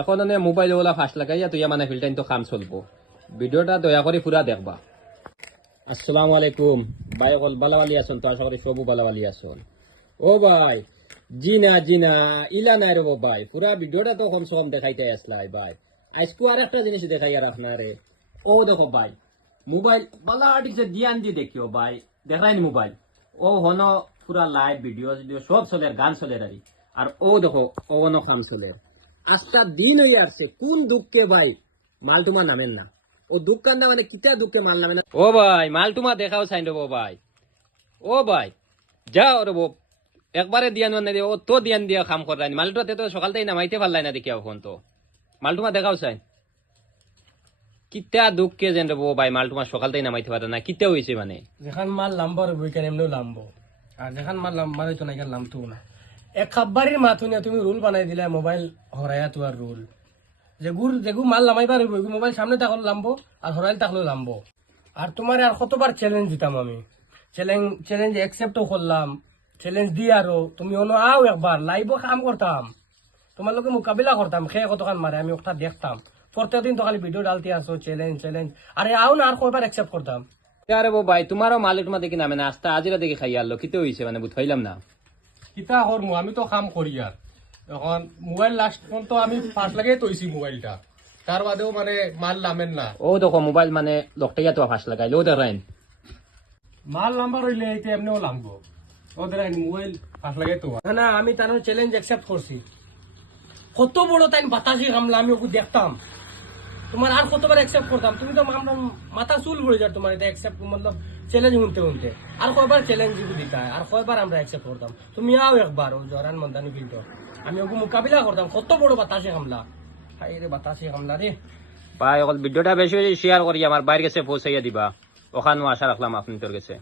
এখন mobile OLA ফাঁস লাগাইয়া তুই মানে ফিল্টাইন তো কাম চলবো। ভিডিওটা দয়া করে পুরা দেখবা। আসসালামু আলাইকুম ভাই, অকল বালাবালি আসুন তো, আশা করি সবু বালাবালি আসুন। ও ভাই, জি না ইলা নাই রব ভাই, পুরা ভিডিওটা তো কমসে কম দেখাইতে আসলাই ভাই। আজকে আর একটা জিনিস দেখাই আর আপনারে। ও দেখো ভাই, মোবাইল বালা দিছে ধ্যান দিয়ে দেখিও ভাই, দেখাইনি মোবাইল। ও হন পুরা লাইভ ভিডিও সব চলে, গান চলে আর ও দেখো ও হন কাম চলে। আজটা দিন হয়ে আসছে, কোন দুঃখে ভাই মাল তোমার নামেন না। ও দুঃখানটা মানে কিতা দুঃখে মাল নামেন না। ও ভাই মাল তোমার দেখাও চাই দেবো ভাই। ও ভাই যাও রে বো, একবারে দিয়ান মানে ও তো দিয়ান দিয়া কাম করাই মালটা তো সকাল থেকে নামাইতে পারলাই না দেখি এখন তো মাল তোমার দেখাও চাই। কিতা দুঃখে যেন রে বো ভাই, মাল তোমার সকাল থেকে নামাইতে পারে না, কিতা হয়েছে মানে। যেখান মাল লাম্বা রে বইখানে এমনিও লাম্বো, আর যেখান মাল লাম্বা হইতো না এখান লামতো না। এক খাবারের মাথু নিয়ে তুমি রুল বানাই দিলা, মোবাইল হরাইয়া তো আর রুল যেগু মাল লামাইবার হইব এগু মোবাইল সামনে থাকলে লাম্বো আর হরাইল থাকলেও লাম্বো। আর তোমার আর কতবার চ্যালেঞ্জ দিতাম আমি, চ্যালেঞ্জ অ্যাকসেপ্টও করলাম, চ্যালেঞ্জ দি আরো তুমি অন্য আও একবার লাইভও কাম করতাম, তোমার লোকে মোকাবিলা করতাম, খেয়ে কতখান মারে আমি ওটা দেখতাম। প্রত্যেকদিন তো খালি ভিডিও ডালতে আসো চ্যালেঞ্জ, আরে আও না আর কয়বার অ্যাকসেপ্ট করতাম। আরে বো ভাই, তোমারও মাল তোমার দেখি নামে না, আস্তে আজিরা দেখি খাই আনলো, কিতে হয়েছে মানে বুঝাইলাম না। কিতা করমু আমি তো কাম করি আর এখন মোবাইল লাস্ট ফোন তো আমি ফার্স্ট লাগাই তৈছি মোবাইলটা, তার বাদেও মানে মাল নামেন না। ও দেখো মোবাইল মানে লোকটাইয়া তো ফাঁস লাগাইলো, ও দেখাইন মাল নাম্বার হইলে এইটা এমনিও লামবো, ওদের মোবাইল ফার্স্ট লাগাই তো না। আমি তার চ্যালেঞ্জ অ্যাকসেপ্ট করছি, কত বড় তাই বাতাসি হামলা আমি ওকে দেখতাম, তোমার আর কতবার অ্যাকসেপ্ট করতাম, তুমি তো মাথা চুল পড়ে যার তোমার এটা অ্যাকসেপ্ট মতলব চ্যালেঞ্জ শুনতে আর কয়বার চ্যালেঞ্জ দিতা আর কয়বার আমরা অ্যাকসেপ্ট করতাম। তুমি আও একবার ও জরান মন্দানি কিন্তু আমি ওকে মোকাবিলা করতাম, কত বড় বাতাসে হামলা, হাই রে বাতাসে হামলা রে ভাই। অকল ভিডিওটা বেশি বেশি শেয়ার করি, আমার বাইরে গেছে পৌঁছাইয়া দিবা, ওখানেও আশা রাখলাম আপনি তোর গেছে।